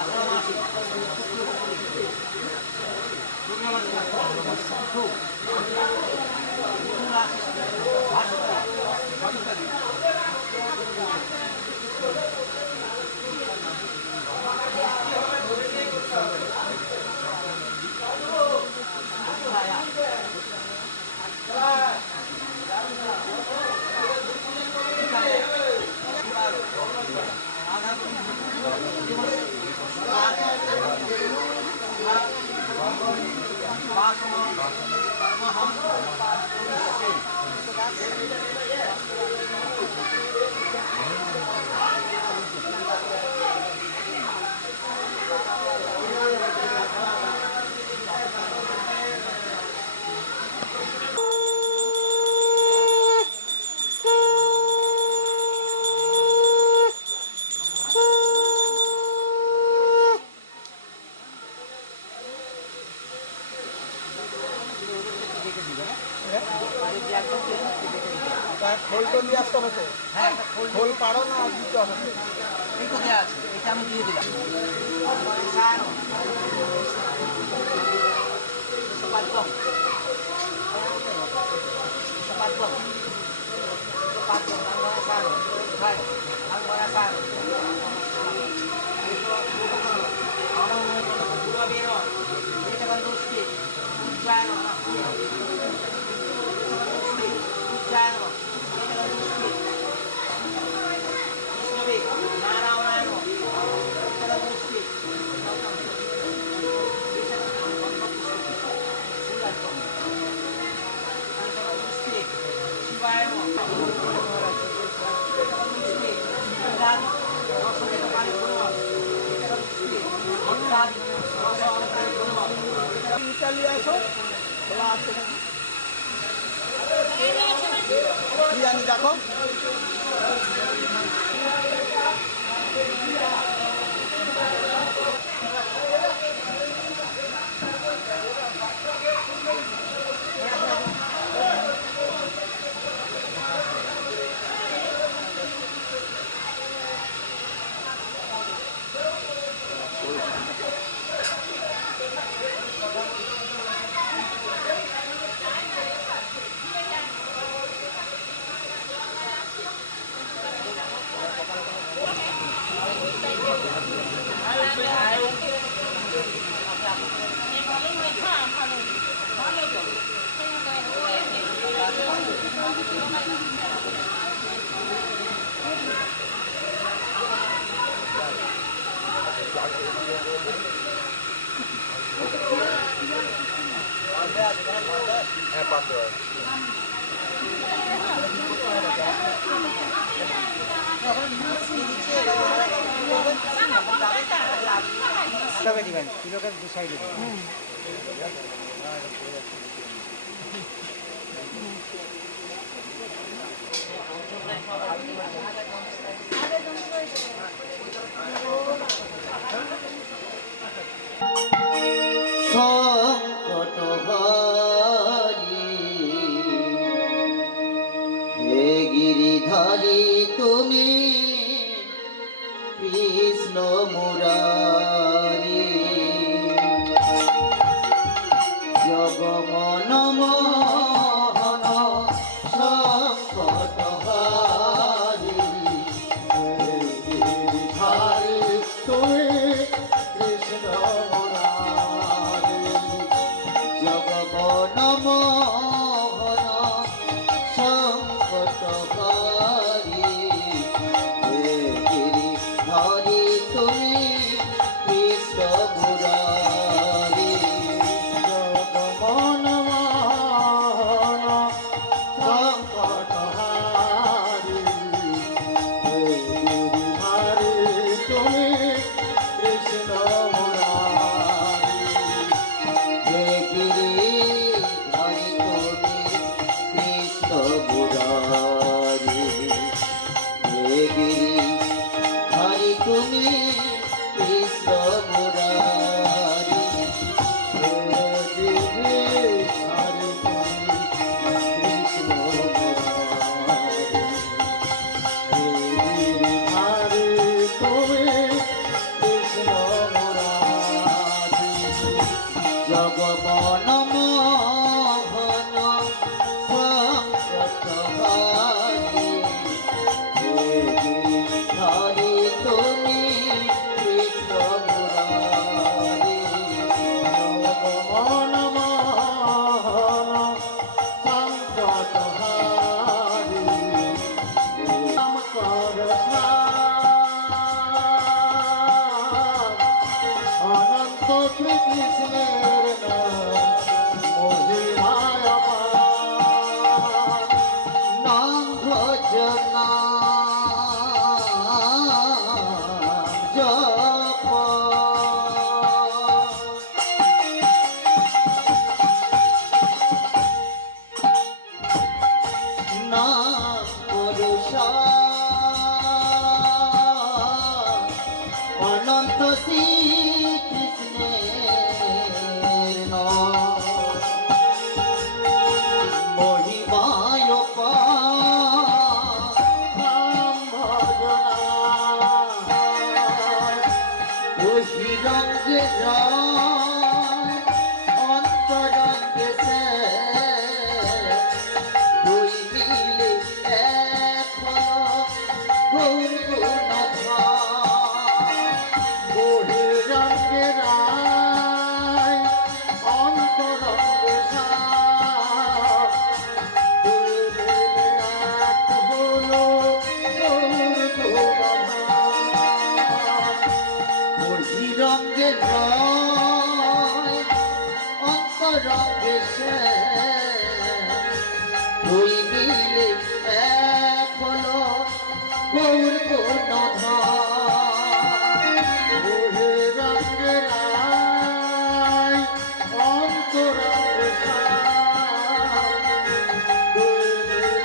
আসলে খোলটা নিয়ে আসতে হবে তো। হ্যাঁ, খোল পারো না দিতে হবে। এই তো দেওয়া আছে, এটা আমি দিয়ে দিলাম। ইটালি আসো খোলা আছে বিরিয়ানি দেখো হ্যাঁ পাঁচশো দিবেন কিলোটার দু সাইডে সংকট হে গিরিধারী তুমি কৃষ্ণ মুরারি জগমন মোহন সংকট হে গিরিধারী তুমি কৃষ্ণ মুরারি জগমন মোহন সংকট হে গিরিধারী তুমি কৃষ্ণ মুরারি জগমন মোহন সংকট হে গিরিধারী তুমি কৃষ্ণ মুরারি হে গিরিধারী তুমি কৃষ্ণ মুরারি হে গিরিধারী তুমি কৃষ্ণ মুরারি হে গিরিধারী তুমি কৃষ্ণ মুরারি হে গিরিধারী তুমি কৃষ্ণ মুরারি জগমন কৃষ্ণের নাম মহিমায় অপার। নাম ভজনা জপ নাম পুরুষা অনন্ত শ্রী কৃষ্ণের নাম মহিমায় অপার। নাম ভজনা বহিরঙ্গে রায় অন্তরঙ্গে সে দুই মিলে এক হলো গৌর গুণধাম। বহিরঙ্গে রায় অন্তরঙ্গে সার দুই মিলে এক হলো গৌর গুণধাম। বহিরঙ্গে রায় অন্তরঙ্গে সে দুই মিলে এক হলো গৌর গুণধাম। বহিরঙ্গে রায় অন্তরঙ্গে সার দুই মিলে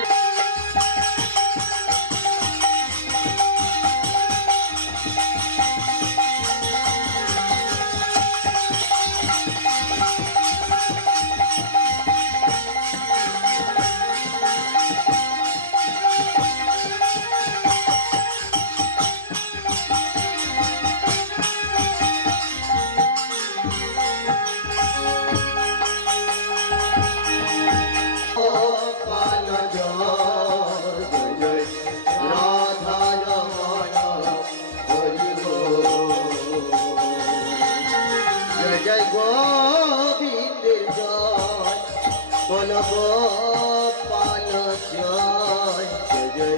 গোপাল জয় জয় রাধা রমণ হরি জয় জয় গোবিন্দ জয় বল গোপাল জয় জয়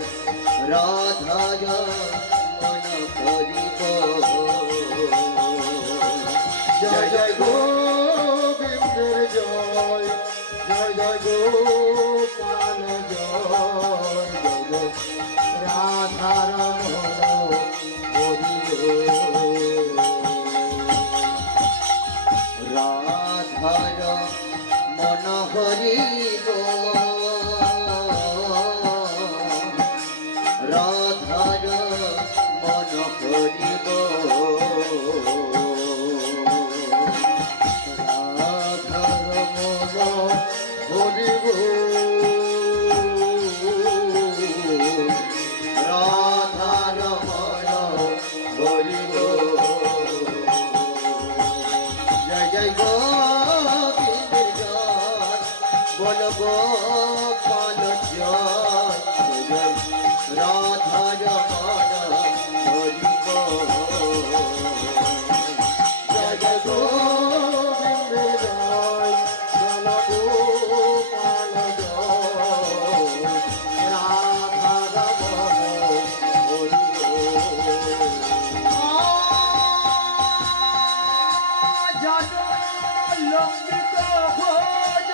রাধা রমণ হরি জয় জয় গোবিন্দের জয় জয় জয় গোপাল জয় জয় জয় রাধা রমণ হরি রাধার মন হরিব রাধার মন হরিব রাধার মন হরিব রাধার মন হরিব জয় জয় গোবিন্দ জয় বল গোপাল জয় জয় রাধা রমণ হরিব জয় জয় গোবিন্দের জয় জল গোপাল জয় রাধা রমণ হরিব জন লম্বিত ভোজ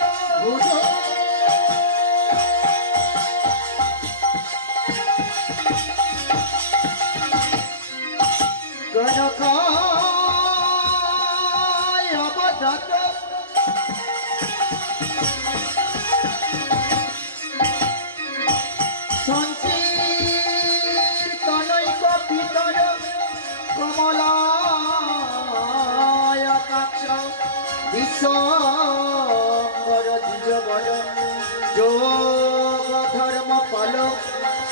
কনকায় অবদত সঞ্চির তনৈক পিতর কমলায় কাক্ষ বিশ্বর দ্বিজবর যোগ ধর্ম ফল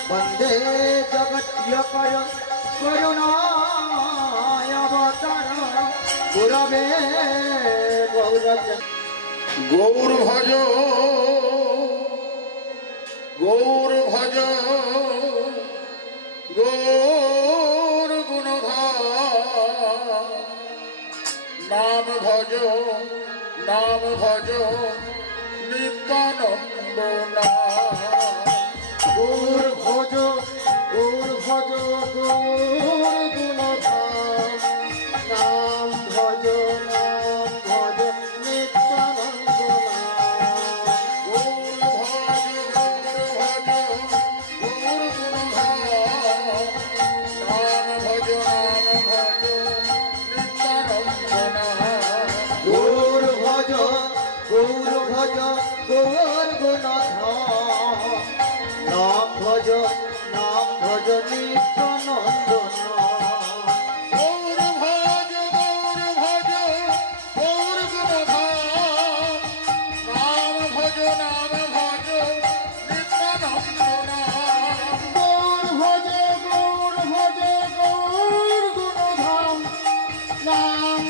বন্দে জগৎপ্রিয়কর করুণায় অবতার গুরবে গৌরচন্দ্র গৌর ভজ গৌর ভজ গৌর গুণধাম নাম ভজ নিত্যানন্দ নাম গৌর ভজ গৌর ভজ গৌর গুণধাম নাম ভজ নাম ভজ নাম ভজ নিত্য নন্দন গৌর ভজ গৌর গুণধাম নাম ভজ নিত্যানন্দ গৌর ভজ গৌর গুণধাম নাম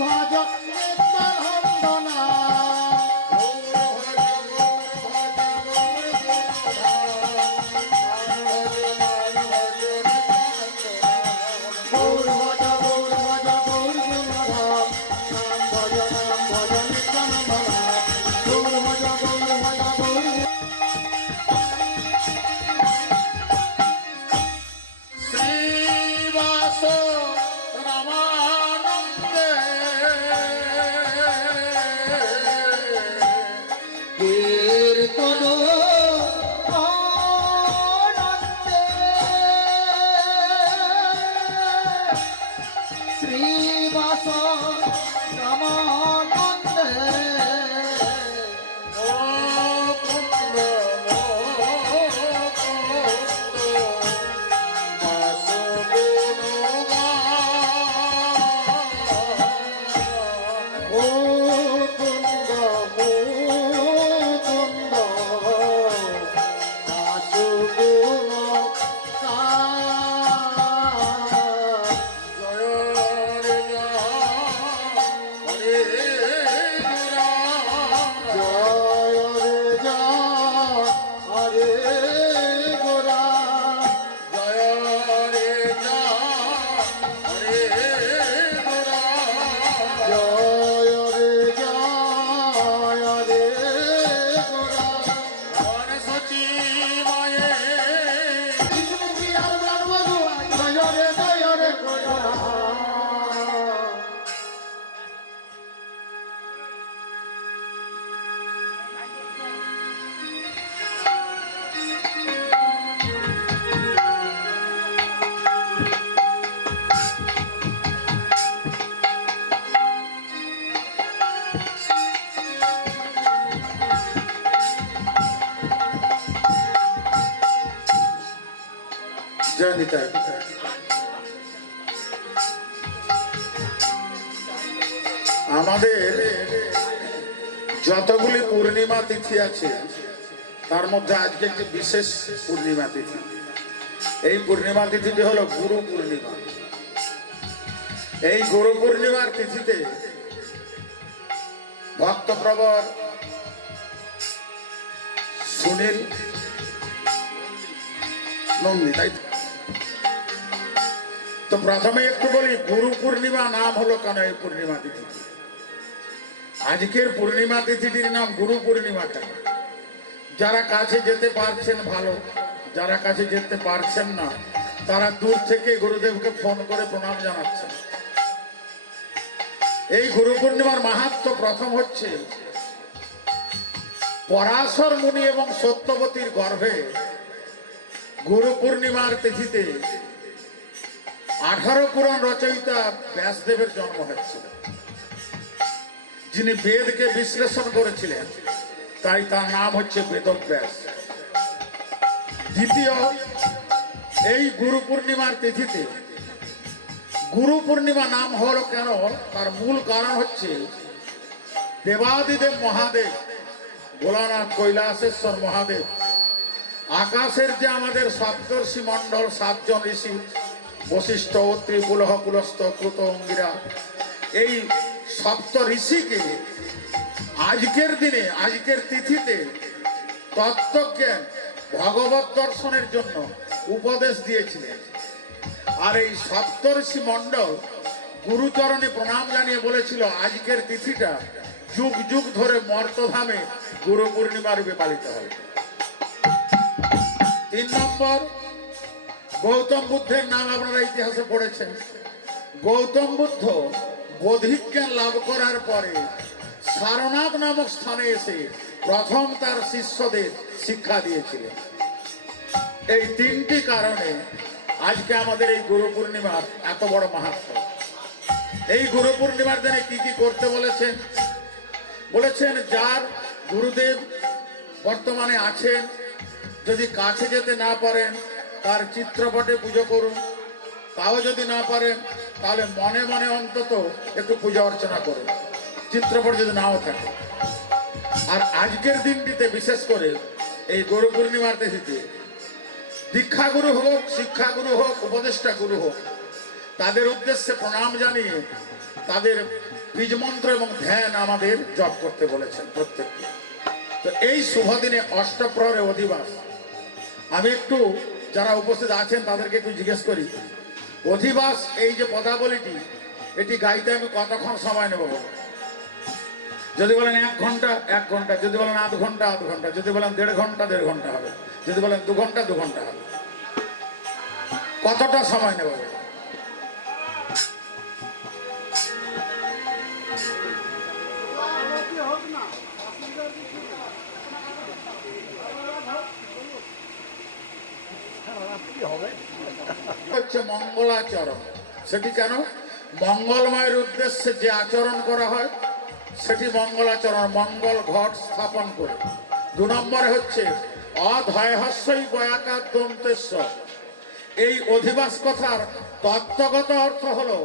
ভজ নিত্যানন্দ নাম। গৌর ভজ গৌর গুণধাম নাম ভজ নিত্যানন্দ নাম। গৌর ভজ গৌর শ্রীবাস রামানন্দে কীর্তন আনন্দে শ্রীবাস রামানন্দে ও কুন্দ মুকুন্দ দাসগুণ জয় রে জয় হরে গোরা জয় রে জয় রে গোরা বিষ্ণু প্রিয়ার ব্রহ্মগু জয় রে গোরা জয় নিতাই। আমাদের যতগুলি পূর্ণিমা তিথি আছে তার মধ্যে আজকে একটি বিশেষ পূর্ণিমা তিথি। এই পূর্ণিমা তিথিটি হলো গুরু পূর্ণিমা। এই গুরু পূর্ণিমার তিথিতে ভক্তপ্রবর সুনীল নন্দী, তাই তো প্রথমে একটু বলি গুরু পূর্ণিমা নাম হলো কেন এই পূর্ণিমা তিথি। আজকের পূর্ণিমা তিথিটির নাম গুরু পূর্ণিমা কেন? যারা কাছে যেতে পারছেন ভালো, যারা কাছে যেতে পারছেন না তারা দূর থেকে গুরুদেবকে ফোন করে প্রণাম জানাচ্ছেন। এই গুরু পূর্ণিমার মাহাত্ম্য প্রথম হচ্ছে পরাশর মুনি এবং সত্যবতীর গর্ভে গুরু পূর্ণিমার তিথিতে 18 পুরাণ রচয়িতা ব্যাসদেবের জন্ম হয়েছিল, যিনি বেদকে বিশ্লেষণ করেছিলেন, তাই তার নাম হচ্ছে বেদব্যাস। দ্বিতীয়, এই গুরু পূর্ণিমার তিথিতে গুরু পূর্ণিমা নাম হলো কেন, তার মূল কারণ হচ্ছে দেবাদিদেব মহাদেব ভোলানাথ কৈলাসেশ্বর মহাদেব আকাশের যে আমাদের সপ্তর্ষি মণ্ডল 7 জন ঋষি বশিষ্ঠ, অত্রি, পুলহ, পুলস্ত, ক্রুত, অঙ্গিরা, এই সপ্ত ঋষিকে আজকের দিনে আজকের তিথিতে তত্ত্বজ্ঞান ভগবত দর্শনের জন্য উপদেশ দিয়েছিলেন। আর এই সপ্তর্ষি মণ্ডল গুরুচরণে প্রণাম জানিয়ে বলেছিল আজকের তিথিটা যুগ যুগ ধরে মর্তধামে গুরু পূর্ণিমা রূপে পালিত হবে। 3 নম্বর, গৌতম বুদ্ধের নাম আপনারা ইতিহাসে পড়েছেন। গৌতম বুদ্ধ বোধিজ্ঞান লাভ করার পরে সারনাথ নামক স্থানে এসে প্রথম তার শিষ্যদের শিক্ষা দিয়েছিলেন। এই 3টি কারণে আজকে আমাদের এই গুরু পূর্ণিমার এত বড় মাহাত্ম্য। এই গুরু পূর্ণিমার দিনে কি কি করতে বলেছেন? বলেছেন যার গুরুদেব বর্তমানে আছেন, যদি কাছে যেতে না পারেন তার চিত্রপটে পুজো করুন, তাও যদি না পারেন তাহলে মনে মনে অন্তত একটু পূজা অর্চনা করুন, চিত্রপট যদি নাও থাকে। আর আজকের দিনটিতে বিশেষ করে এই গুরু পূর্ণিমার তিথিতে দীক্ষাগুরু হোক, শিক্ষাগুরু হোক, উপদেষ্টা গুরু হোক, তাদের উদ্দেশ্যে প্রণাম জানিয়ে তাদের বীজ মন্ত্র এবং ধ্যান আমাদের জপ করতে বলেছেন প্রত্যেককে। তো এই শুভ দিনে অষ্টপ্রহরে অধিবাস, আমি একটু যারা উপস্থিত আছেন তাদেরকে একটু জিজ্ঞেস করি, অধিবাস এই যে পদাবলীটি এটি গাইতে আমি কতক্ষণ সময় নেব? যদি বলেন 1 ঘন্টা 1 ঘন্টা, যদি বলেন আধ ঘন্টা আধ ঘন্টা, যদি বলেন 1.5 ঘন্টা 1.5 ঘন্টা হবে, যদি বলেন 2 ঘন্টা 2 ঘন্টা হবে, কতটা সময় নেব? হচ্ছে মঙ্গলাচরণ। সেটি কেন? মঙ্গলময়ের উদ্দেশ্যে যে আচরণ করা হয় সেটি মঙ্গলাচরণ, মঙ্গল ঘট স্থাপন করে। 2 নম্বরে হচ্ছে অধয়হস্যই বয়াকার দন্তেশ্বর। এই অধিবাস কথার তত্ত্বগত অর্থ হলো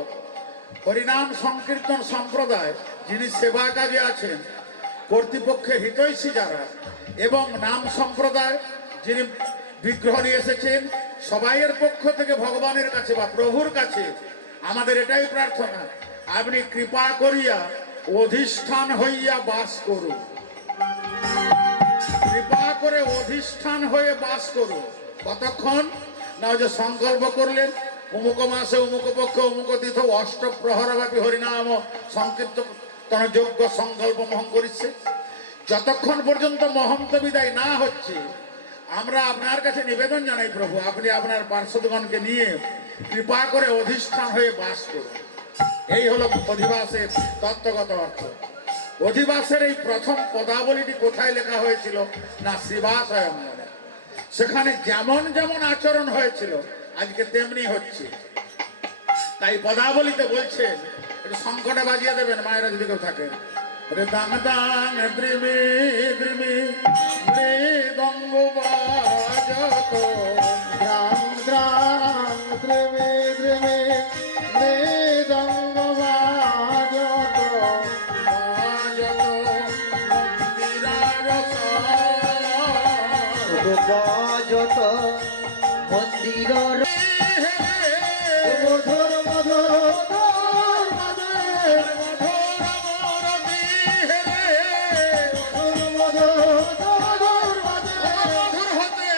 হরিনাম সংকীর্তন সম্প্রদায় যিনি সেবা কাজে আছেন, কর্তৃপক্ষের হিতৈষী যারা, এবং নাম সম্প্রদায় যিনি বিগ্রহ নিয়ে এসেছেন, সবাইয়ের পক্ষ থেকে ভগবানের কাছে বা প্রভুর কাছে আমাদের এটাই প্রার্থনা, আপনি কৃপা করিয়া অধিষ্ঠান হইয়া বাস করুন, কৃপা করে অধিষ্ঠান হয়ে বাস করুন। কতক্ষণ না? যে সংকল্প করলেন অমুক মাসে অমুক পক্ষে অমুক তীর্থ অষ্টপ্রহরব্যাপী হরিনাম সংকীর্তন যোগ্য সংকল্প মহম করিচ্ছে। যতক্ষণ পর্যন্ত মহন্ত বিদায় না হচ্ছে আমরা আপনার কাছে নিবেদন জানাই, প্রভু আপনি আপনার পার্শ্বদগণকে নিয়ে কৃপা করে অধিষ্ঠান হয়ে বাস করুন। এই হলো অধিবাসের তত্ত্বগত অর্থ। অধিবাসের এই প্রথম পদাবলীটি কোথায় লেখা হয়েছিল? না শ্রীবাসায়নে। সেখানে যেমন যেমন আচরণ হয়েছিল আজকে তেমনি হচ্ছে। তাই পদাবলীতে বলছেন, একটু শঙ্খটা বাজিয়ে দেবেন মায়েরা যদি কেউ থাকেন। দাং দাং দ্রিমি দ্রিমি মৃদঙ্গ বাজত, দ্রাং দ্রাং দ্রিমি দ্রিমি মৃদঙ্গ বাজত, বাজত মন্দিরার বাজত মন্দির মধুর মধুর বাজে, মধুর মধুর বাজে, মধুর হতে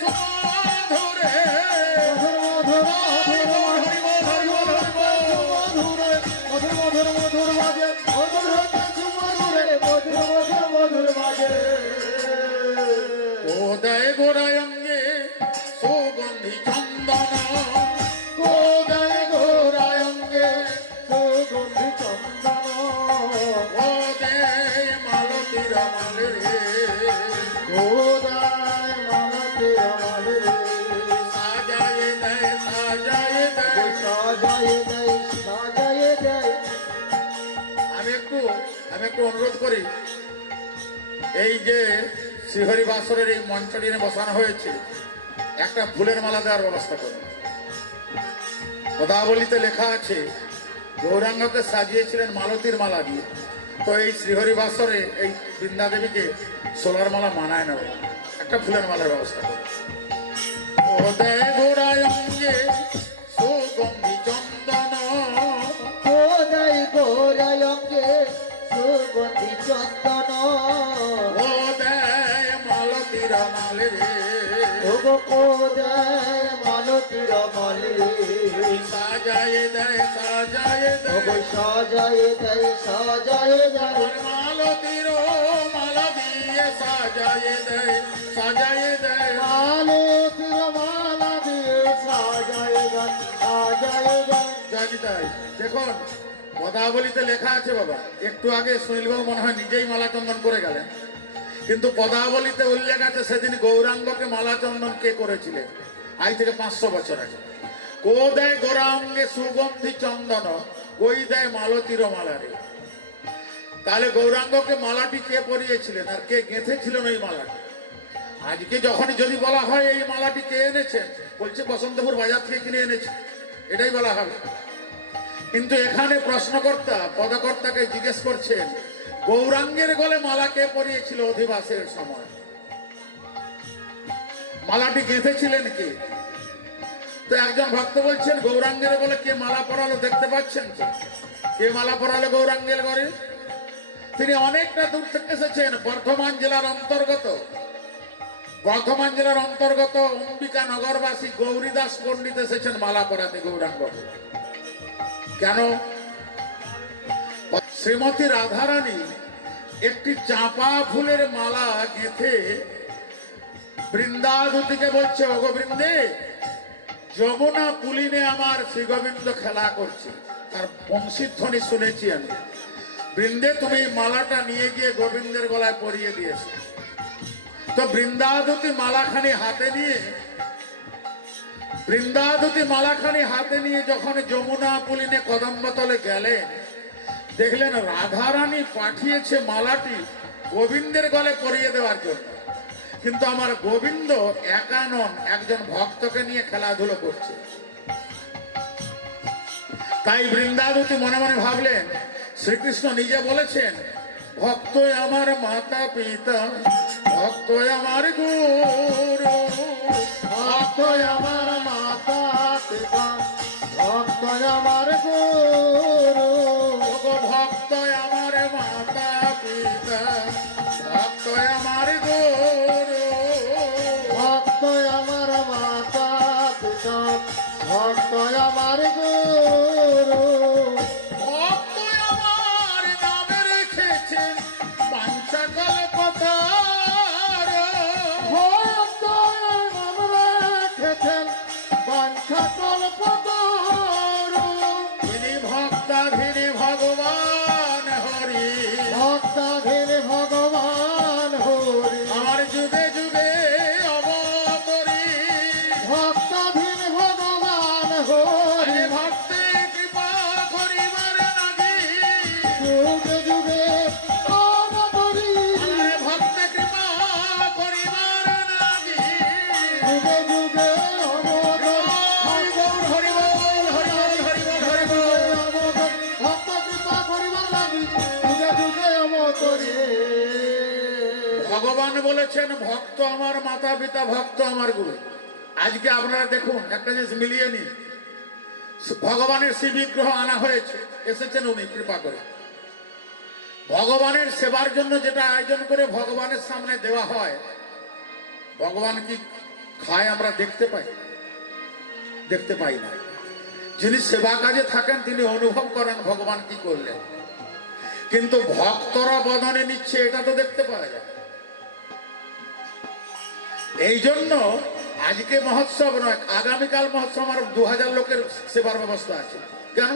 সুমধুরে, মধুর মধুর মধুর বাজে, মধুর হতে সুমধুরে, মধুর বাজে। কোদায় গোরায়ঙ্গে সুগন্ধি চন্দন, কোদায় গোরায়ঙ্গে সুগন্ধি চন্দন, কোদায় মালতীর মালে রে, কোদায় মালতী রমালে রে, সাজায়ে দেয় সাজায়ে দেয়। সাজায়ে দেয় সাজায়ে দেয়। আমি একটু অনুরোধ করি, এই যে শ্রীহরি বাসরের এই মঞ্চটি বসানো হয়েছে, একটা ফুলের মালা দেওয়ার ব্যবস্থা করুন। পদাবলীতে লেখা আছে গৌরাঙ্গকে সাজিয়েছিলেন মালতীর মালা দিয়ে। তো এই শ্রীহরি বাসরে এই বৃন্দা দেবীকে সোলার মালা মানায় না, একটা ফুলের মালার ব্যবস্থা করুন। ওদয় গোরায়ঙ্গে সুগন্ধি চন্দন, কোদাই গোরায়ঙ্গে সুগন্ধি চন্দন, ওদয় মালতীর মালে রে, ওগো কোদাই মালতী রমালে রে, সাজায়ে দেয় সাজায়ে ওগো দেয়। সাজায়ে দেয় সাজায়ে দেয়, মালতীর মালা দিয়ে সাজায়ে দেয় সাজায়ে দেয়। মালতীর মালা দিয়ে সাজায়ে দেয় সাজায়ে দেয়। জানি তাই। দেখুন পদাবলীতে লেখা আছে বাবা, একটু আগে সুনীলবাবু মনে হয় নিজেই মালা চন্দন করে গেলেন, কিন্তু পদাবলীতে উল্লেখ আছে সেদিন গৌরাঙ্গকে মালা চন্দন কে করেছিলেন, আজ থেকে 500 বছর আগে। কো দেয় গৌরাঙ্গে সুগন্ধি চন্দন, কই দেয় মালতীর মালা রে। তাহলে গৌরাঙ্গকে মালাটি কে পরিয়েছিলেন আর কে গেঁথেছিলেন ওই মালাটি? আজকে যখন যদি বলা হয় এই মালাটি কে এনেছেন, বলছে বসন্তপুর বাজার থেকে কিনে এনেছে, এটাই বলা হবে। কিন্তু এখানে প্রশ্নকর্তা পদকর্তাকে জিজ্ঞেস করছেন, গৌরাঙ্গের গলে মালা কে পরিয়েছিল অধিবাসের সময়? মালাটি গেঁথেছিলেন কে? তো একজন ভক্ত বলছেন, গৌরাঙ্গের গলে কে মালা পরালো দেখতে পাচ্ছেন তো? কে মালা পরালো গৌরাঙ্গের গলে? তিনি অনেকটা দূর থেকে এসেছেন, বর্ধমান জেলার অন্তর্গত অম্বিকা নগরবাসী গৌরীদাস পণ্ডিত এসেছেন মালা পরাতে গৌরাঙ্গ। কেন? শ্রীমতী রাধারানী একটি চাঁপা ফুলের মালা গেঁথে বৃন্দাবতীকে বলছে, ওগো বৃন্দে, যমুনা পুলিনে আমার শ্রীগোবিন্দ খেলা করছে, তার বংশীধ্বনি শুনেছি আমি। বৃন্দে, তুমি এই মালাটা নিয়ে গিয়ে গোবিন্দের গলায় পরিয়ে দিয়েছ। তো বৃন্দাবতী মালাখানি হাতে নিয়ে যখন যমুনা পুলিনে কদম্বতলে গেলেন, দেখলেন রাধারানী পাঠিয়েছে মালাটি গোবিন্দের গলে পরিয়ে দেওয়ার জন্য। কিন্তু আমার গোবিন্দ একা নন, একজন ভক্তকে নিয়ে খেলাধুলো করছে। তাই বৃন্দাবতী মনে মনে ভাবলেন, শ্রীকৃষ্ণ নিজে বলেছেন, ভক্ত আমার মাতা পিতা, ভক্ত আমার গুরু, ভক্ত আমার মাতা পিতা, ভক্ত আমার গুরু, ভক্ত আমার মাতা পিতা, ভক্ত আমার গুরু, ভক্ত আমার মাতা পিতা, ভক্ত আমার গুরু, ভক্ত আমার নামে রেখেছেন পাঞ্চা কল্পতার, ভক্ত নাম রেখেছেন বাঞ্ছা কল্পতরু, তিনি ভক্তাধীনে ভগবান হরি, ভক্তাধীন ভগবান হরি, আমার যুগে যুগে অবতরী, ভক্তাধীন ভগবান হরি, ভক্তে কৃপা করিবার নাগি, যুগে যুগে অবতরী, ভক্তে কৃপা করিবার নাগি, যুগে যুগে অবতরী, হরি বল, হরি বল, হরি বল, হরি বল, হরি বল। ভক্ত কৃপা করিবার লাগি, যুগে যুগে অবতরী। ভগবান বলেছেন, ভক্ত আমার মাতা পিতা, ভক্ত আমার গুরু। আজকে আপনারা দেখুন, একটা জিনিস মিলিয়ে নিন, ভগবানের শ্রী বিগ্রহ আনা হয়েছে, এসেছেন উনি কৃপা করে। ভগবানের সেবার জন্য যেটা আয়োজন করে ভগবানের সামনে দেওয়া হয়, ভগবান কি খায় আমরা দেখতে পাই? দেখতে পাই না। যিনি সেবা কাজে থাকেন তিনি অনুভব করেন ভগবান কি করলেন, কিন্তু ভক্তরা বদনে নিচ্ছে এটা তো দেখতে পাওয়া যায়। এই জন্য আজকে মহোৎসব নয়, আগামীকাল মহোৎসব, আমার 2000 লোকের সেবার ব্যবস্থা আছে। কেন?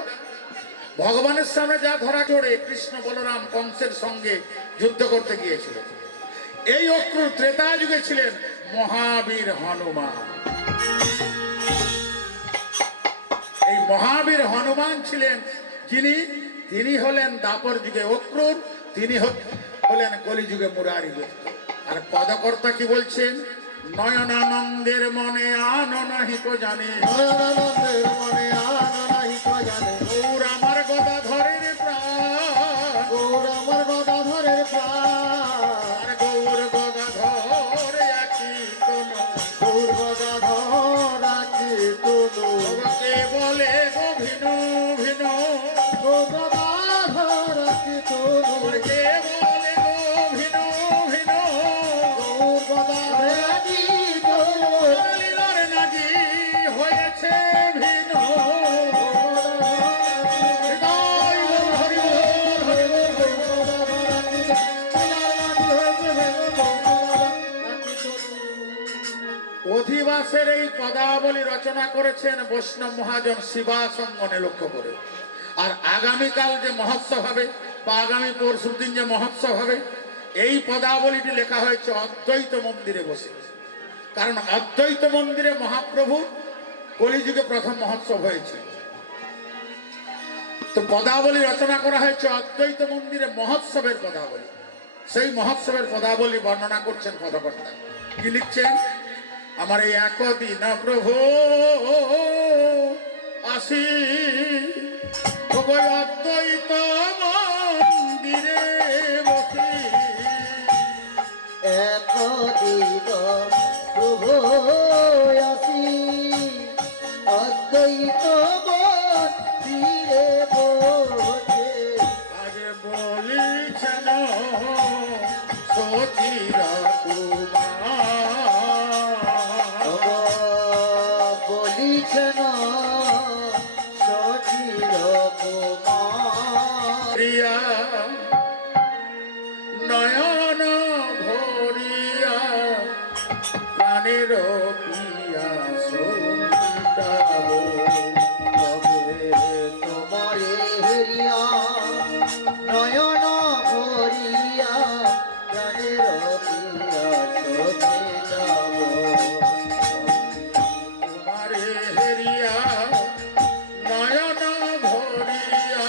ভগবানের সামনে যা ধরা চড়ে কৃষ্ণ বলরাম কংসের সঙ্গে যুদ্ধ করতে গিয়েছিল, এই অক্রূর ত্রেতা যুগে ছিলেন মহাবীর হনুমান। এই মহাবীর হনুমান ছিলেন তিনি হলেন দাপর যুগে অক্রূর, তিনি হলেন কলিযুগে মুরারি। আর পদকর্তা কি বলছেন? নয়নানন্দের মনে আনো নাহি তো জানে, নয়নানন্দের মনে আনা নাহি তো জানে, গৌর আমার গদাধরের প্রাণ, গৌর আমার গদাধরের প্রাণ, আর গৌর গদাধর একই তনু, গৌর গদাধর রাখি তুলু, কে বলে গো ভিনু ভিনু, গৌর গদাধর রাখি তুলু, কে বলে গো ভিনু ভিনু, গৌর গদাধর রাখি তুলু, লীলার নাগি হয়েছে ভিনু। হৃদয় বল হরি বল, হরি বল। অধিবাসের এই পদাবলী রচনা করেছেন বৈষ্ণব মহাজন শিবাসঙ্গনে লক্ষ্য করে। আর আগামীকাল যে মহোৎসব হবে বা আগামী পরশুদিন যে মহোৎসব হবে, এই পদাবলীটি লেখা হয়েছে অদ্বৈত মন্দিরে বসে। কারণ অদ্বৈত মন্দিরে মহাপ্রভু কলিযুগে প্রথম মহোৎসব হয়েছে, তো পদাবলী রচনা করা হয়েছে অদ্বৈত মন্দিরে মহোৎসবের পদাবলী। সেই মহোৎসবের পদাবলী বর্ণনা করছেন পদকর্তা। কি লিখছেন? আমার এই একদিন প্রভু আসি অদ্বৈত মন্দিরে বসি। একদিন প্রভু আসি অদ্বৈত মন্দিরে বসে আজ বলিছেন সচির কুমার, বলিছেন সচির কুমার প্রিয়া নয়ন ভরিয়া প্রাণের পিয়া সৌদাবো। তোমারে হেরিয়া নয়ন ভরিয়া প্রাণের পিয়া চোখে যাব তোমারে হেরিয়া নয়ন ভরিয়া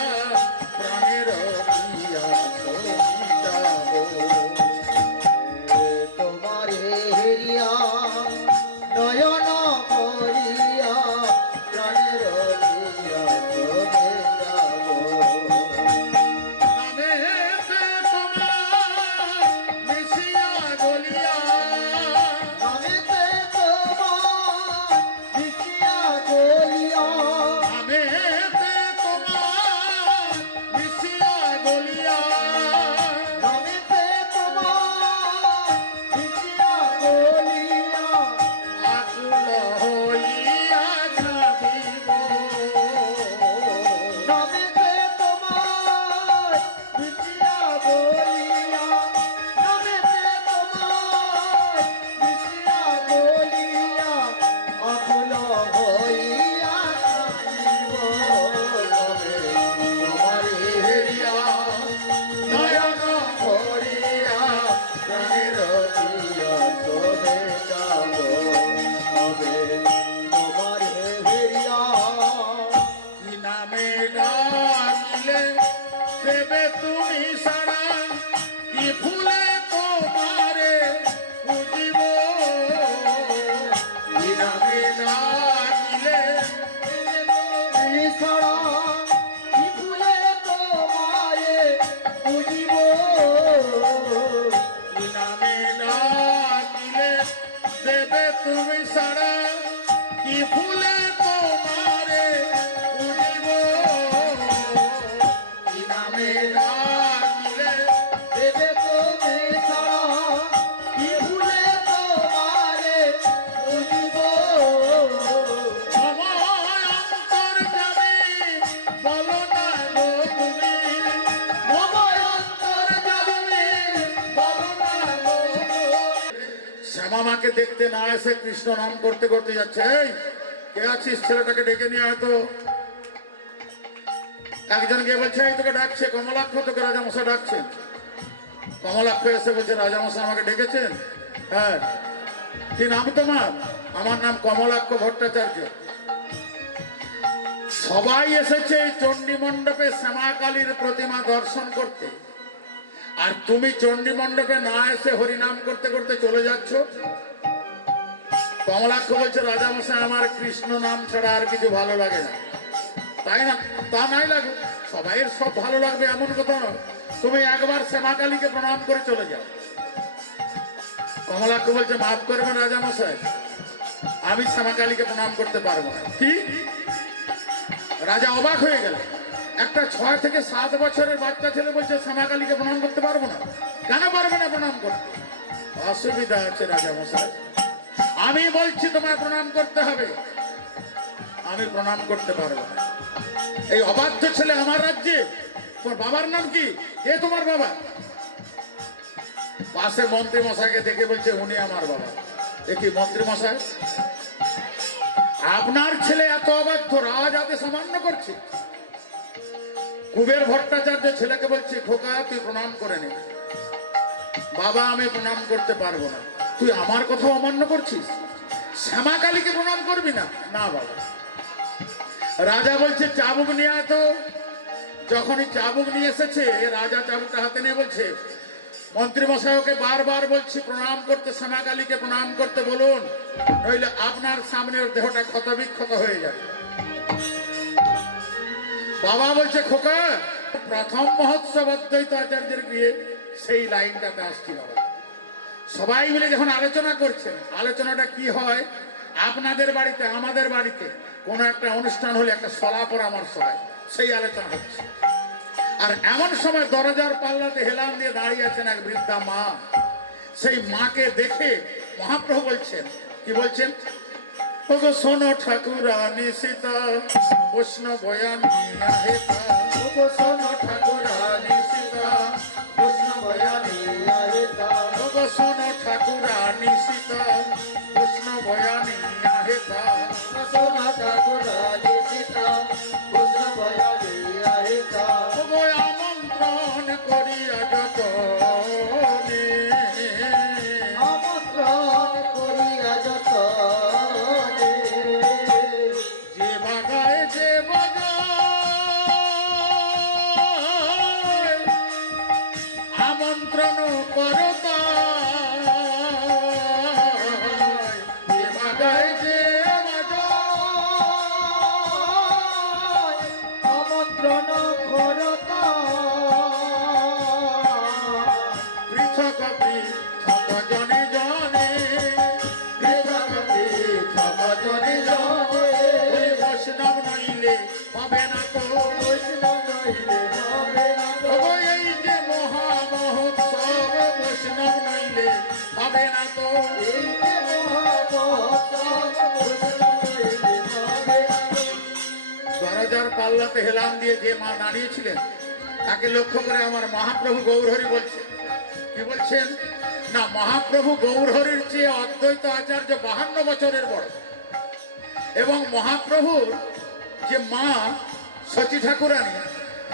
প্রাণের পিয়া সৌদাবো। তোমারে হেরিয়া নয়ন ভরিয়া প্রাণের পিয়া চোখে যাব নামেতে তোমার মিশিয়া গলিয়া, নামেতে তোমার মিশিয়া গলিয়া নামেতে তোমার মিশিয়া গলিয়া, নামেতে তোমার মিশিয়া গলিয়া আকুল হইয়া কাঁদিব। নামেতে তোমার মিশিয়া গলিয়া নামেতে তোমার মিশিয়া গলিয়া অকুল হইয়া কাঁদিব তবে তোমারে হেরিয়া নয়ন ভরিয়া প্রাণের প্রিয় তবে যাব তবে তোমারে হেরিয়া কি নামে ডাকিলে দেবে তুমি সারা, কি ফুলে তোমারে পুজিব। কি নামে ডাকিলে ছাড়া কি ফুলে তোমারে বুঝিব কি নামে ডাকিলে দেবে তুমি সারা, কি ফুলে তোমারে পুজিব। কি নামে ডাকিলে দেবে তুমি ছাড়া কি ফুলে তোমারে বুঝিব সময় অন্তর যাবে বলো না গো তুমি, সময় অন্তর যাবে বলো না গো শ্যামামাকে দেখতে না এসে কৃষ্ণ নাম করতে করতে যাচ্ছে। এই কে আছিস? ছেলেটাকে ডেকে নিয়ে হয়তো একজন গিয়ে বলছে এই তোকে ডাকছে কমলাক্ষ, তোকে রাজামশাই ডাকছে। কমলাক্ষ এসে বলছে রাজামশাই আমাকে ডেকেছেন। হ্যাঁ, কি নাম তোমার? আমার নাম কমলাক্ষ ভট্টাচার্য। সবাই এসেছে এই চণ্ডী মণ্ডপে শ্যামা কালীর প্রতিমা দর্শন করতে, আর তুমি চণ্ডী মণ্ডপে না এসে হরিনাম করতে করতে চলে যাচ্ছ। কমলাক্ষ বলছে রাজামশাই আমার কৃষ্ণ নাম ছাড়া আর কিছু ভালো লাগে না। তাই না? তা নাই লাগুক, সবাইয়ের সব ভালো লাগবে এমন কথা নয়। তুমি একবার শ্যামা কালীকে প্রণাম করে চলে যাও। কমলাক্ষ বলছে মাফ করবেন রাজামশাই, আমি শ্যামা কালীকে প্রণাম করতে পারবো না। কি? রাজা অবাক হয়ে গেল। একটা 6 থেকে 7 বছরের বাচ্চা ছেলে বলছে শ্যামা কালীকে প্রণাম করতে পারবো না। কেন পারবে না প্রণাম করতে? অসুবিধা আছে রাজামশাই, আমি বলছি তোমায় প্রণাম করতে হবে, আমি প্রণাম করতে পারবো না। এই অবাধ্য ছেলে আমার রাজ্যে? তোমার বাবার নাম কি? কে তোমার বাবা? পাশে মন্ত্রী মশাইকে দেখে বলছে উনি আমার বাবা। দেখি মন্ত্রী মশাই, আপনার ছেলে এত অবাধ্য, রাজ আদেশ অমান্য করছে। কুবের ভট্টাচার্য ছেলেকে বলছে খোকা তুই প্রণাম করে নে। বাবা আমি প্রণাম করতে পারবো না। তুই আমার কথা অমান্য করছিস? শ্যামা কালীকে প্রণাম করবি না? না বাবা। রাজা বলছে চাবুক নিয়ে আয় তো। যখনই চাবুক নিয়ে এসেছে রাজা চাবুকটা হাতে নিয়ে বলছে মন্ত্রী মশাইকে বারবার বলছি প্রণাম করতে, শ্যামাকালীকে প্রণাম করতে বলুন, নইলে আপনার সামনের দেহটা ক্ষত বিক্ষত হয়ে যাবে। বাবা বলছে খোকা, প্রথম মহোৎসব অদ্বৈত আচার্যের গৃহে, সেই লাইনটাতে আসছি বাবা। সবাই মিলে যখন আলোচনা করছেন, আলোচনাটা কি হয়, আপনাদের বাড়িতে আমাদের বাড়িতে কোনো একটা অনুষ্ঠান হলে একটা সলা পরামর্শ হয়, সেই আলোচনা হচ্ছে। আর এমন সময় দরজার পাল্লাতে হেলান দিয়ে দাঁড়িয়ে আছেন এক বৃদ্ধা মা। সেই মাকে দেখে মহাপ্রভু বলছেন, কি বলছেন, ওগো শোনো ঠাকুরানী সীতা কৃষ্ণ বয়ানী হেতা, ওগো শোনো ঠাকুরানী সীতা কৃষ্ণ বয়ানী হেতা, ওগো শোনো ঠাকুরানী সীতা কৃষ্ণ বয়ানী হেতা, সোনা ঠাকুরানী সীতা কৃষ্ণ বয়ানী হেতা, ওগো আমন্ত্রণ করিয়া যতনে, আমন্ত্রণ করিয়া যতনে, যে বাগায় যে বাগায় আমন্ত্রণ করতা, যে বাগায় যে বাগায় আমন্ত্রণ করতা, পৃথক পৃথক জনে জনে, পৃথক পৃথক জনে জনে, ওই বৈষ্ণব নইলে হবে না তো, বৈষ্ণব নইলে হবে না তো, ওগো এই যে মহা মহোৎসব, বৈষ্ণব নইলে হবে না তো। এই যে মহামহোৎসব, বৈষ্ণব নইলে হবে না তো। দরজার পাল্লাতে হেলান দিয়ে যে মা দাঁড়িয়েছিলেন, তাকে লক্ষ্য করে আমার মহাপ্রভু গৌরহরি বলছে, কি বলছেন না, মহাপ্রভু গৌরহরির চেয়ে অদ্বৈত আচার্য 52 বছরের বড়, এবং মহাপ্রভুর যে মা সচী ঠাকুরানী,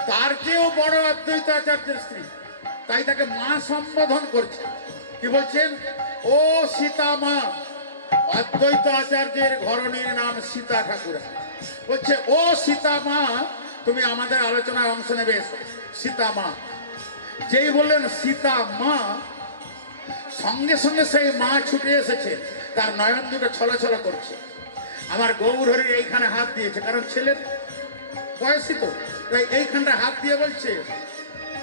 তার চেয়েও বড় অদ্বৈত আচার্যের স্ত্রী, তাই তাকে মা সম্বোধন করছে। কি বলছেন, ও সীতা মা। অদ্বৈত আচার্যের ঘরণীর নাম সীতা ঠাকুরানী। বলছে, ও সীতা মা, তুমি আমাদের আলোচনায় অংশ নেবে, এসো। সীতা মা যেই বললেন সীতা মা, সঙ্গে সঙ্গে সেই মা ছুটে এসেছে, তার নয়ন দুটো ছলছল করছে। আমার গৌরহরি এইখানে হাত দিয়েছে, কারণ ছেলের বয়সী তো, তাই এইখানটা হাত দিয়ে বলছে,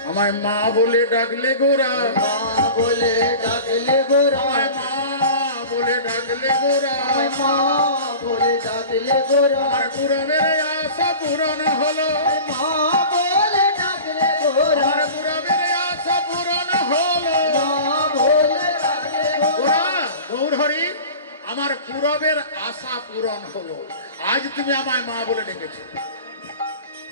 আমায় মা বলে ডাকলে গোরা, মা বলে ডাকলে গোরা, আমায় মা বলে ডাকলে গোরা, মা বলে ডাকলে গোরা, আমার পুরবের আশা পূরণ হলো, মা বলে ডাকলে গোরা, আমার পুরবের আশা পূরণ হলো। মা বলে ডাকলে গোরা, গোরা, গৌরহরি, আমার পুরবের আশা পূরণ হলো, আজ তুমি আমায় মা বলে ডেকেছো।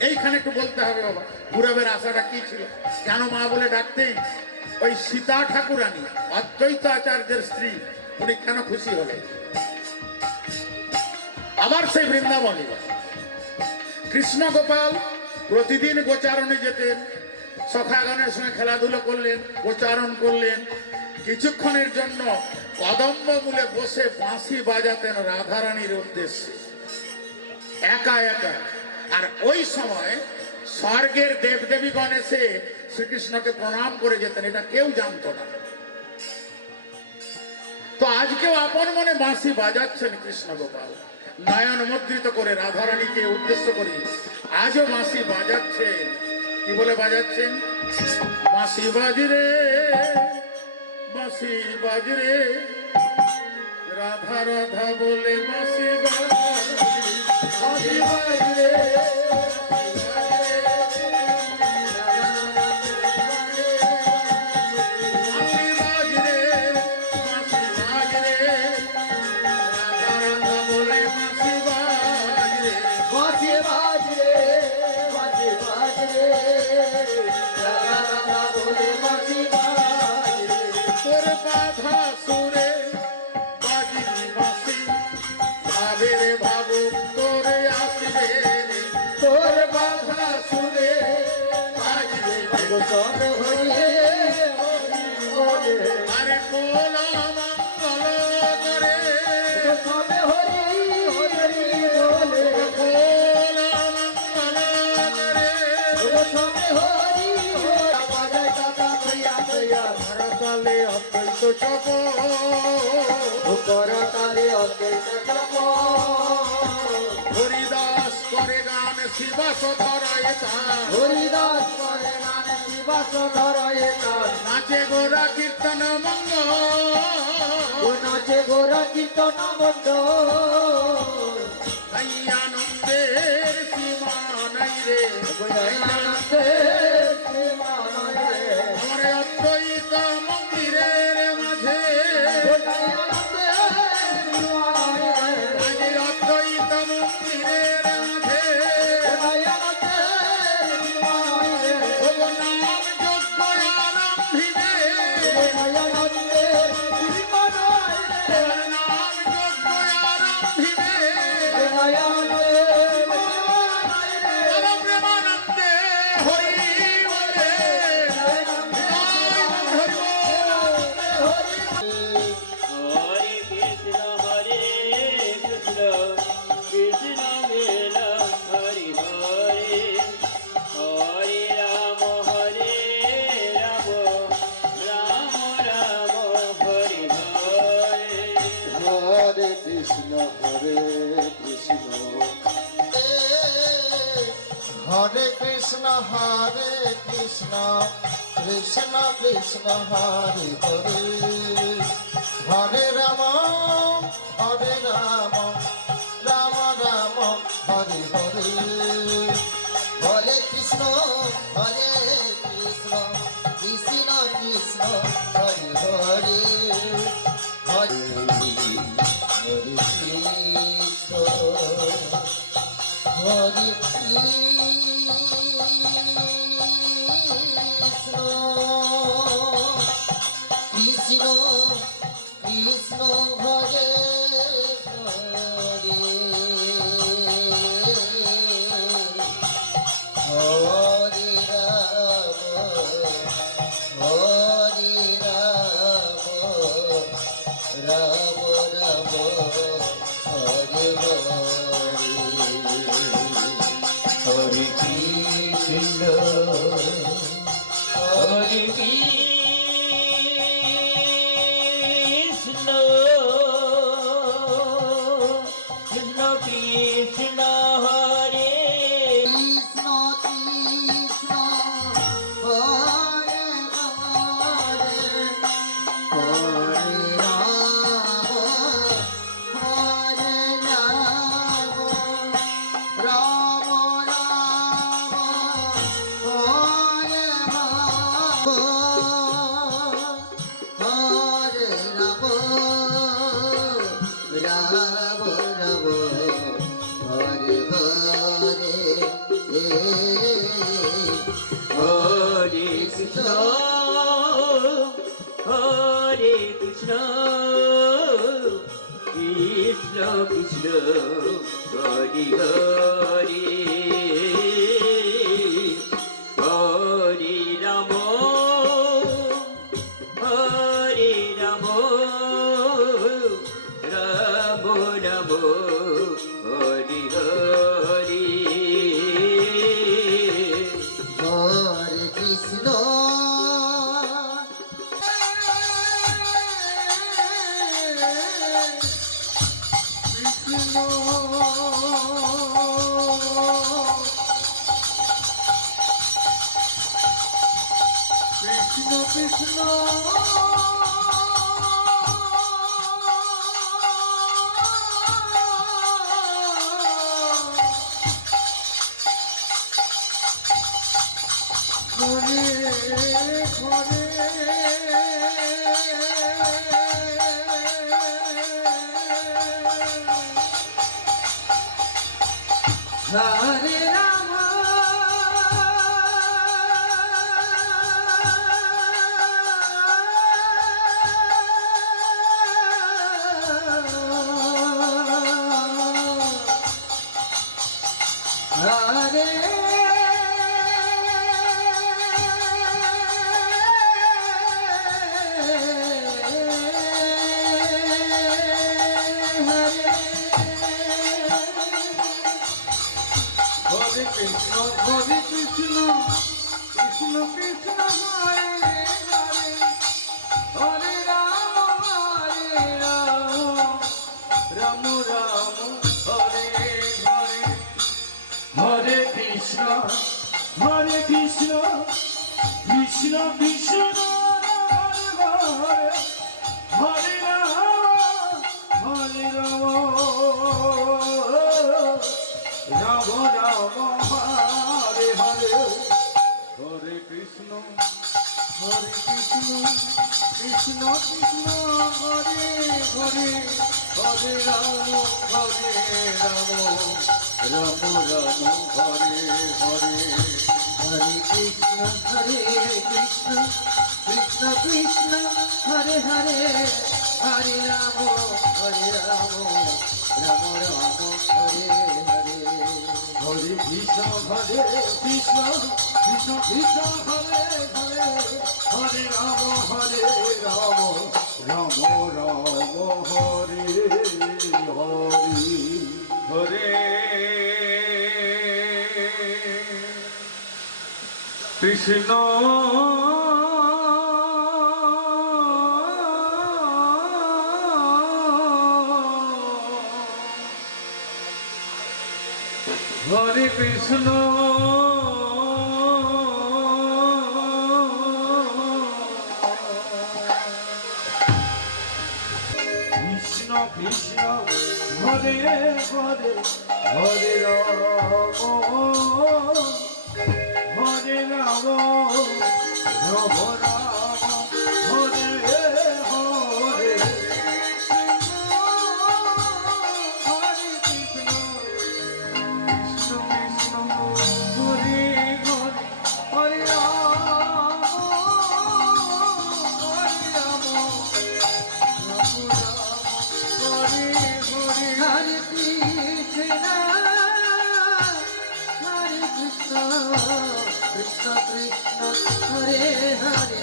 এইখানে একটু বলতে হবে বাবা, পুরবের আশাটা কি ছিল, কেন মা বলে ডাকতেই? ওই সীতা ঠাকুরানী অদ্বৈত আচার্যের স্ত্রী, উনি কেন খুশি হলেন? আবার সেই বৃন্দাবনে কৃষ্ণ গোপাল প্রতিদিন গোচারণে যেতেন, সখাগণের সঙ্গে খেলাধুলো করলেন, গোচারণ করলেন। কিছুক্ষণের জন্য কদম্ব মূলে বসে বাঁশি বাজাতেন রাধারানীর উদ্দেশ্যে, একা একা। আর ওই সময় স্বর্গের দেবদেবীগণ এসে শ্রীকৃষ্ণকে প্রণাম করে যেতেন, এটা কেউ জানতো না। তো আজকেও আপন মনে বাঁশি বাজাচ্ছেন কৃষ্ণ গোপাল, নয়ন মুদ্রিত করে রাধারানীকে উদ্দেশ্য করে আজও বাঁশি বাজাচ্ছেন। কি বলে বাজাচ্ছেন? বাঁশি বাজরে, বাঁশি বাজরে, রাধা রাধা বলে বাঁশি বাজরে, বাজরে, বাঁশি বাজরে, বাঁশি বাজরে, রাধা রাধা বলে বাঁশি বাজরে। বাজে বাজরে, বাজে বাজরে, রাধা রাধা বলে বাজে বাজরে, তোর বাধা সুরে বাজিনি বাঁশি, ভাবের ভাবুক তোরে আসবে রে। তোর বাধা শুনে বাজবে ভগবান হয়ে বলে, আরে কোলা মঙ্গল করে, সবে হরি হরি বলে, কোলা মঙ্গল করে, সবে হরি হরি বাজায় দাদা ভৈয়া ভৈয়া, জপ করতালে অদ্বৈত জপ হরিদাস করে গান শিবাস ধরায় তার হরিদাস করে নাম শিবাস ধরায় কাজ নাচে গোরা কীর্তন মঙ্গ ও নাচে গোরা কীর্তন মন্ডল এই আনন্দের সীমা নাই রে আনন্দের সীমানায় রে। আমার অদ্বৈত মন্দিরের মাঝে আনন্দের সীমানায় রে। আজ অদ্বৈত মন্দিরের মাঝে আনন্দের সীমানায় রে। ও নাম যজ্ঞ আরম্ভিবে আনন্দের সীমানায় রে। নাম যজ্ঞ আরম্ভিবে আনন্দের সীমানায় রে। পরম প্রেমানন্দে হরি বলে জয় হরি বল। হরে কৃষ্ণ কৃষ্ণ মেলা হরি হরে হরে রাম রাম রাম হরি হরে হরে কৃষ্ণ হরে কৃষ্ণ হরে কৃষ্ণ কৃষ্ণ কৃষ্ণ হরে হরে হরে রাম রাম রাম হরে হরে হরে কৃষ্ণ কৃষ্ণ কৃষ্ণ হরে হরে হরে হরে কৃষ্ণ হরে কৃষ্ণ কৃষ্ণ হরে হরে হরে রাম রাম রাম হরে হরে কৃষ্ণ হরে কৃষ্ণ কৃষ্ণ কৃষ্ণ হরে কৃষ্ণ কৃষ্ণ হরে হরে হরে রাম রাম রাম হরে হরে রাম রাম রাম হরে হরে হরে কৃষ্ণ কৃষ্ণ কৃষ্ণ হরি হরে হরে রাম রাম রাম হরি হরে হরে কৃষ্ণ কৃষ্ণ কৃষ্ণ হরে রাম হরে হরে কৃষ্ণ কৃষ্ণ কৃষ্ণ হরে হরে হরে রাম রাম রাম হরে হরে হরে কৃষ্ণ কৃষ্ণ কৃষ্ণ হরে হরে হরে রাম রাম রাম হরে হরে হরে কৃষ্ণ কৃষ্ণ কৃষ্ণ হরে হরে হরে রাম রাম রাম হরে হরে হরে কৃষ্ণ কৃষ্ণ কৃষ্ণ হরে হরে হরে রাম রাম রাম হরে হরে হরে কৃষ্ণ কৃষ্ণ কৃষ্ণ হরে হরে হরে রাম রাম হরে হরে কৃষ্ণ হরে কৃষ্ণ কৃষ্ণ কৃষ্ণ হরে হরে হরে রাম রাম রাম হরে হরে হরে কৃষ্ণ কৃষ্ণ কৃষ্ণ হরে হরে হরে রাম হরে হরে হরে কৃষ্ণ কৃষ্ণ কৃষ্ণ হরে হরে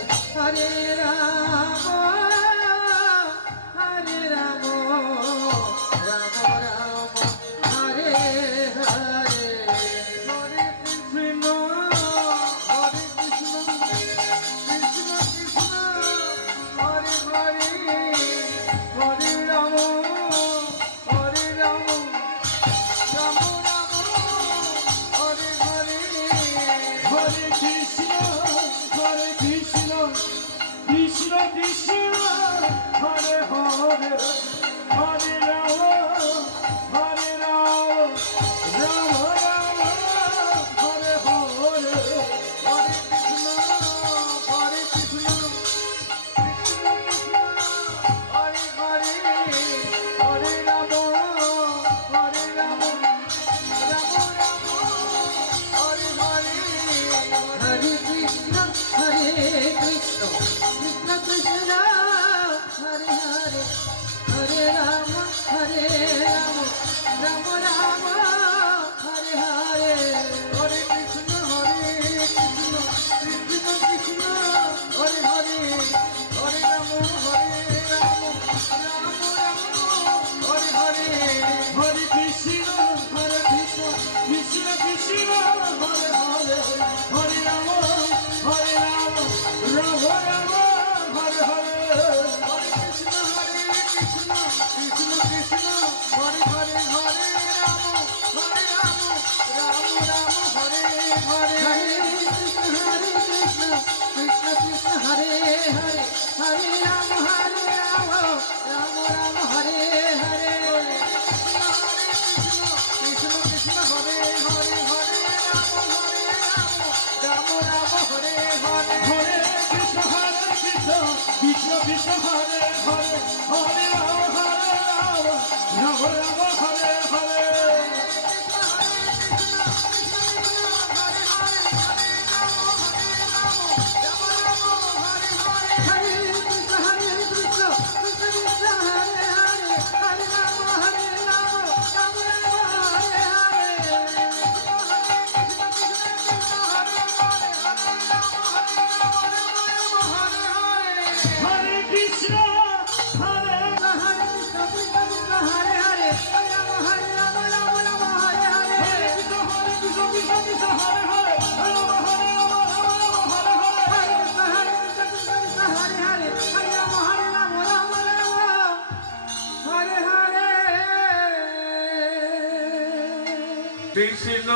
কৃষ্ণ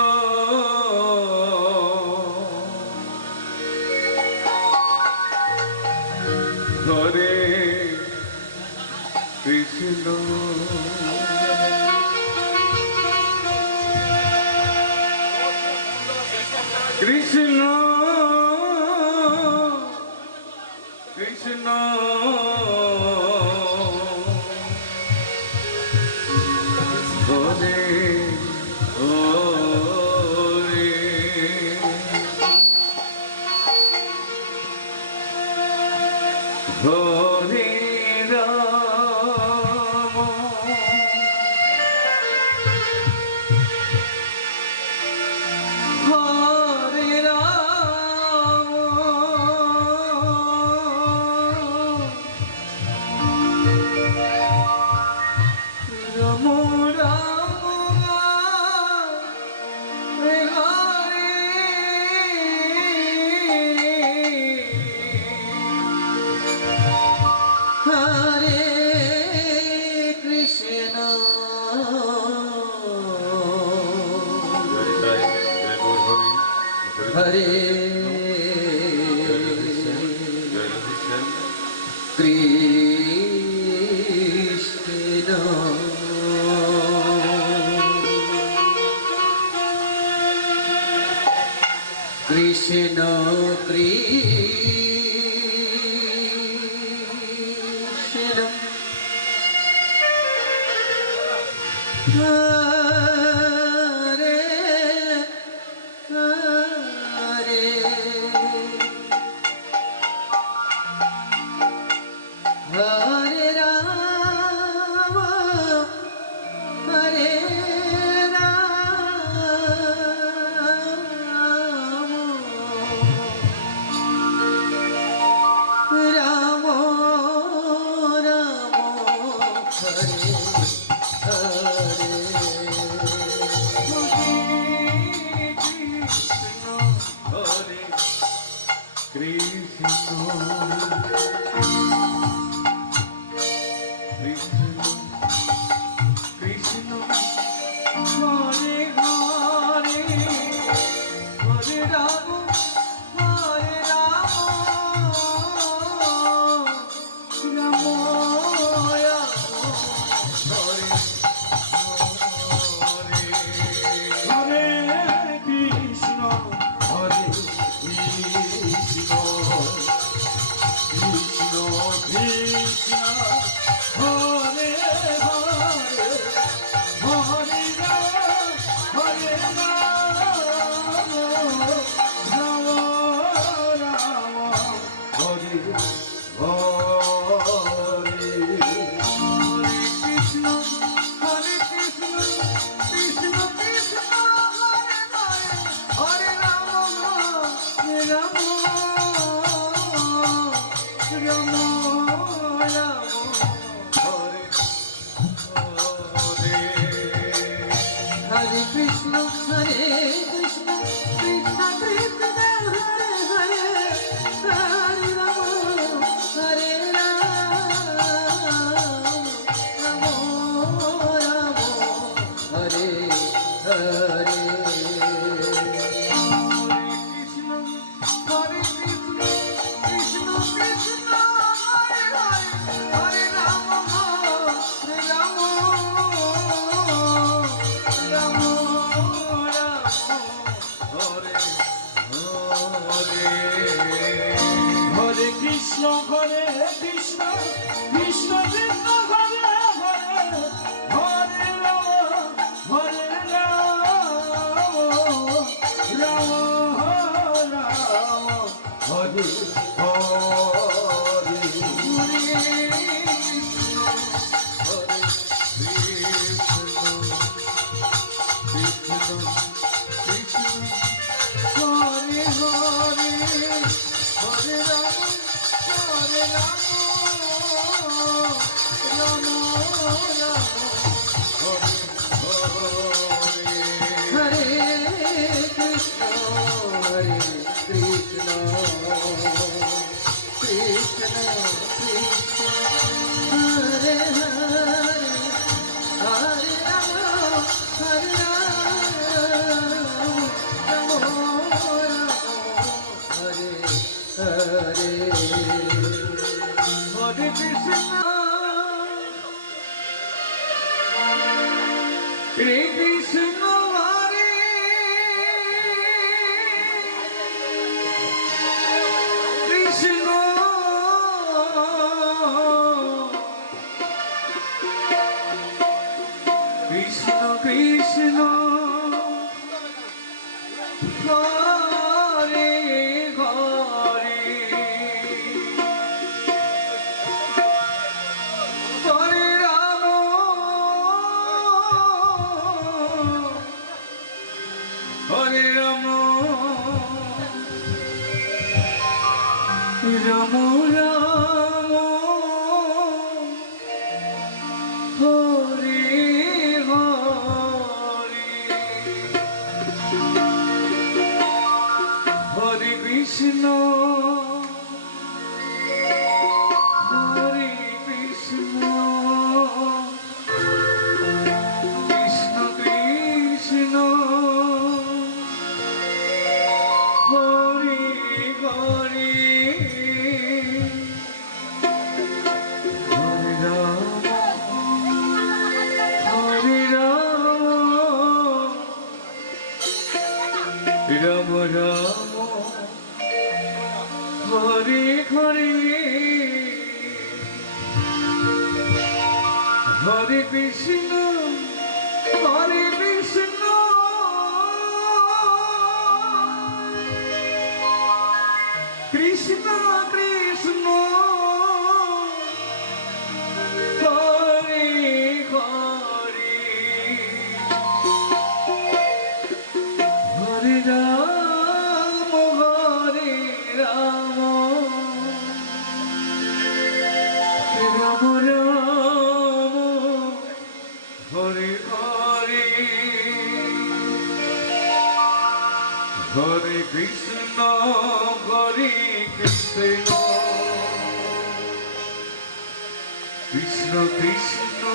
হরে কৃষ্ণ কৃষ্ণ কৃষ্ণ হরে হরে হরে রাম হরে রাম রাম রাম হরে হরে কৃষ্ণ হরে কৃষ্ণ কৃষ্ণ কৃষ্ণ হরে হরে হরে রাম হরে Ram Ram Ram Hare Hare Hare Krishna Hare Krishna Krishna Krishna Hare Hare Hare Rama Hare Rama Rama Rama Hare Hare Hare Krishna Hare Krishna Krishna Krishna Hare Hare Hare Rama Hare Rama Rama Rama Hare Hare Hare Krishna Hare Krishna Krishna Krishna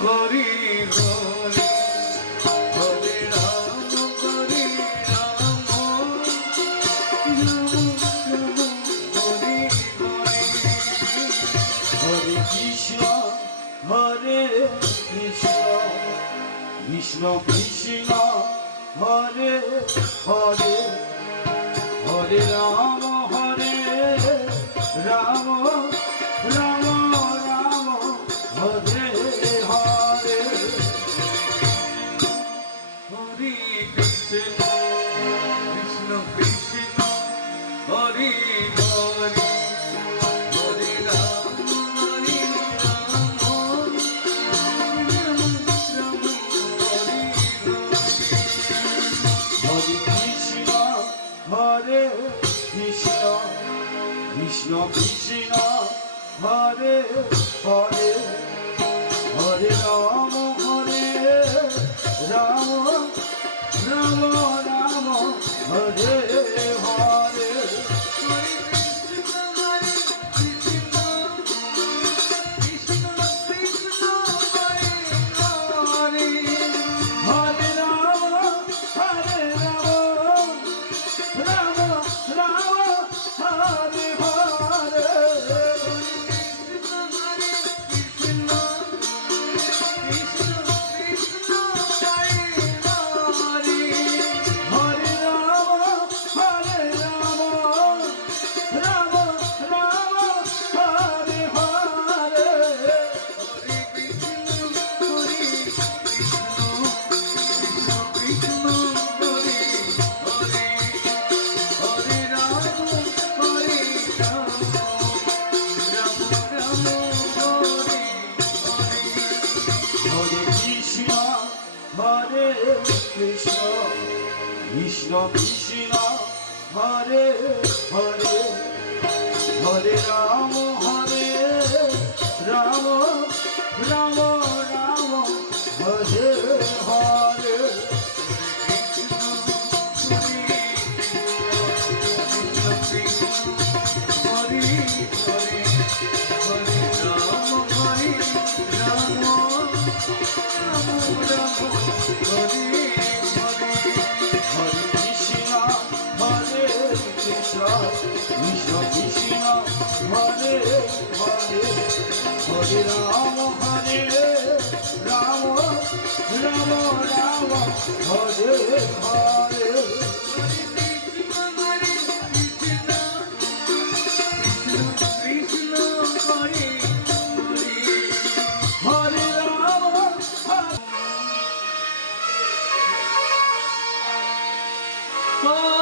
Hare Hare Hare Rama Hare Rama Rama Rama Hare Hare Hare Krishna Hare Krishna Krishna Krishna Hare Hare Hare Rama Hare Rama Rama Rama Hare Hare Hare Krishna, Hare Krishna, Krishna Krishna, Hare Hare, Hare Rama, Hare Rama, Rama Rama, Hare Hare. Hare Krishna Krishna Krishna Hare Hare Hare Rama Hare Rama Rama Rama Hare Hare Hare Krishna, Hare Krishna, Krishna Krishna, Hare Hare, Hare Rama, Hare Rama, Rama Rama, Hare Hare. Hare Rama, Hare Rama, Rama Rama, Hare Hare. Hare Rama, Hare Rama, Rama Rama, Hare Hare. Hare Krishna, Hare Krishna, Krishna Krishna, Hare Hare, Hare Rama, Hare Rama, Rama Rama, Hare Hare. Krishna Krishna, Hare Hare, Hare Rama, Hare Rama, Rama Hare Hare Krishna Hare Hare Hare Ram Hare Hare